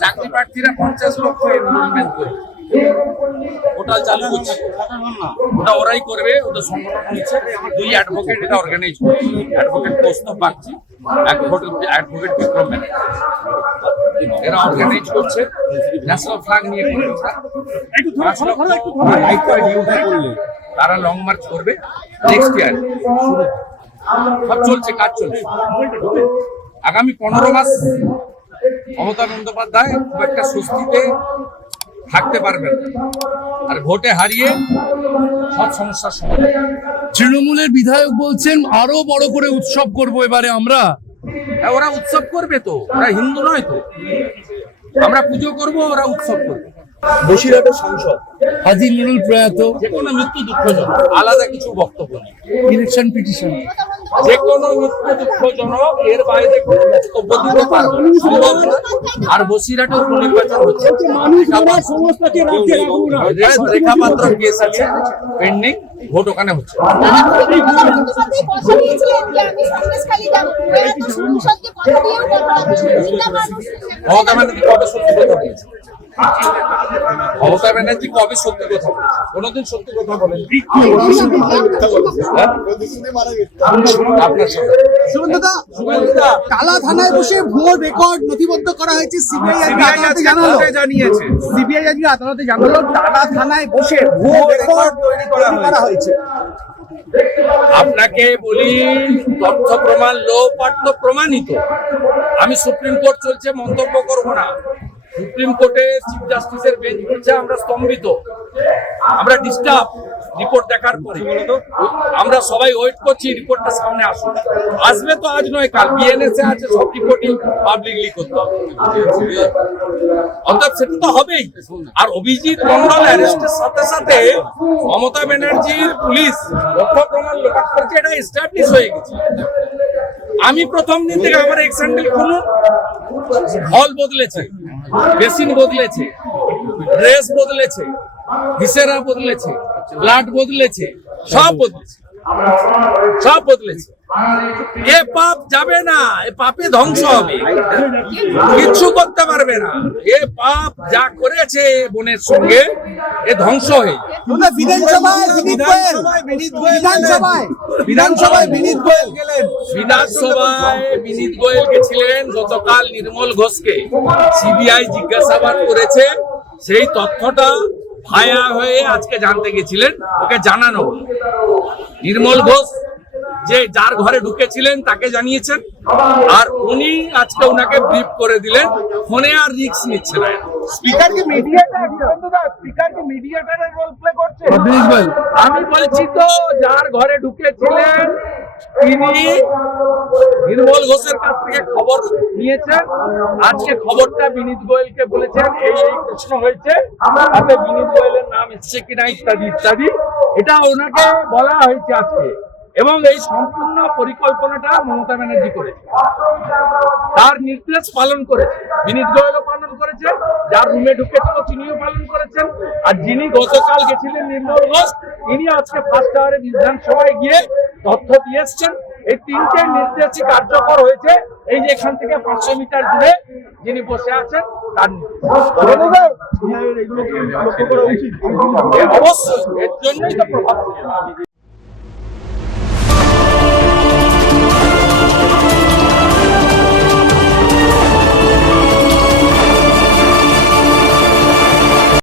চাকরি প্রার্থীরা 50 লক্ষ এনরোলমেন্ট করে পোর্টাল চালু করছে, ওটা ওরাই করবে, ওদের সংগঠন হচ্ছে 2 অ্যাডভোকেট এটা অর্গানাইজ করছে। অ্যাডভোকেট কৌস্তব বাগচি, অ্যাডভোকেট বিক্রম ব্যানার্জি, এরা অর্গানাইজ করছে। ন্যাশনাল ফ্ল্যাগ নিয়ে তারা লং মার্চ করবে নেক্সট ইয়ার। সব চলছে, কাজ চলছে। আগামী 15 মাস মমতা বন্দ্যোপাধ্যায় খুব একটা স্বস্তিতে থাকতে পারবেন, আর ভোটে হারিয়ে সব সমস্যার সমাধান। তৃণমূলের বিধায়ক বলছেন আরো বড় করে উৎসব করব এবারে আমরা। ওরা উৎসব করবে তো, ওরা হিন্দু নয় তো। আমরা পুজো করব, ওরা উৎসব করবে। বসিরহাটের সাংসদ হাজী নুরুল প্রয়াত, যে কোনো মৃত্যু দুঃখজনক, আলাদা কিছু বক্তব্য নেই। ইলেকশন পিটিশন, যে কোনো মৃত্যু দুঃখজনক, এর বাইরে কোনো বক্তব্য দিতে পারবো না, সম্ভব না। আর বসিরহাটে উপনির্বাচন হচ্ছে, রেখাপাত্র কেস আছে পেন্ডিং, ভোট ওখানে হচ্ছে। মমতা ব্যানার্জি কবে সত্যি কথা বলেছে? মমতা ব্যানার্জি কবে সত্যি কথা বলেছে? কোনোদিন সত্যি কথা বলেন? আপনার সাথে টালা থানায় বসে ভুয়ো রেকর্ড নথিবদ্ধ করা হয়েছে। সিবিআই আজকে আদালতে জানালো টালা থানায় বসে ভুয়ো রেকর্ড তৈরি করা হয়েছে। আপনাকে বলি, তথ্য প্রমাণ লোপাট প্রমাণিত। আমি সুপ্রিম কোর্ট চলছে, মন্তব্য করব না। সুপ্রিম কোর্টে চিফ জাস্টিসের বেঞ্চ বলছে আমরা স্তম্ভিত, আমরা ডিস্টার্ব রিপোর্ট দেখার পরে। আমরা সবাই ওয়েট করছি রিপোর্টটা সামনে আসুক। আসবে তো আজ নয় কাল, বিএনএসএ আছে, সব রিপোর্টই পাবলিকলি করতে হবে। অর্থাৎ সেটা তো হবেই। আর অভিজিৎ মন্ডল অ্যারেস্টের সাথে সাথে মমতা ব্যানার্জির পুলিশ তথ্য প্রমাণ লোপাট করছে, এটা এস্টাবলিশ হয়ে গেছে। আমি প্রথম দিন থেকে আমার এক্সান্ডেল খুলুন, হল বদলেছে, বেসিন বদলেছে, ড্রেস বদলেছে, ভিসেরা বদলেছে, ব্লাড বদলেছে, সব বদলেছে, সব বদলেছে। এ পাপ যাবে না, এ পাপে ধ্বংস হবে, কিচ্ছু করতে পারবে না। এ পাপ যা করেছে বোনের সঙ্গে, এ ধ্বংস হয়ে বিধানসভায় বিনীত গোয়েল গেছিলেন গতকাল নির্মল ঘোষকে সিবিআই জিজ্ঞাসাবাদ করেছে। সেই তথ্যটা ভায়া হয়ে আজকে জানতে গেছিলেন, ওকে জানানো। নির্মল ঘোষ যে যার ঘরে ঢুকেছিলেন তাকে জানিয়েছেন, আর উনি আজকে উনাকে ব্রিফ করে দিলেন, ফোনে আর রিস্ক নিচ্ছে না। আমি বলছি তো, যার ঘরে ঢুকেছিলেন তিনি নির্মল ঘোষের কাছ থেকে খবর নিয়েছেন। আজকে খবরটা বিনীত গোয়েলকে বলেছেন, এই প্রশ্ন হয়েছে, তাতে বিনীত গোয়েলের নাম এসছে কিনা ইত্যাদি ইত্যাদি, এটা ওনাকে বলা হয়েছে আজকে। এবং এই সম্পূর্ণ পরিকল্পনাটা মমতা ব্যানার্জি করেছে, তার নির্দেশ পালন করেছে। বিনীত গোয়েলও পালন করেছে, যার রুমে ঢুকেছিল তিনিও পালন করেছেন, আর যিনি গতকাল গেছিলেন নির্মল ঘোষ, তিনি আজকে ফার্স্ট আওয়ারে বিধানসভায় গিয়ে তথ্য দিয়ে এসছেন। এই তিনটে নির্দেশই কার্যকর হয়েছে। এই যে এখান থেকে 500 মিটার দূরে যিনি বসে আছেন তার অবশ্যই, এর জন্যই তো প্রভাব।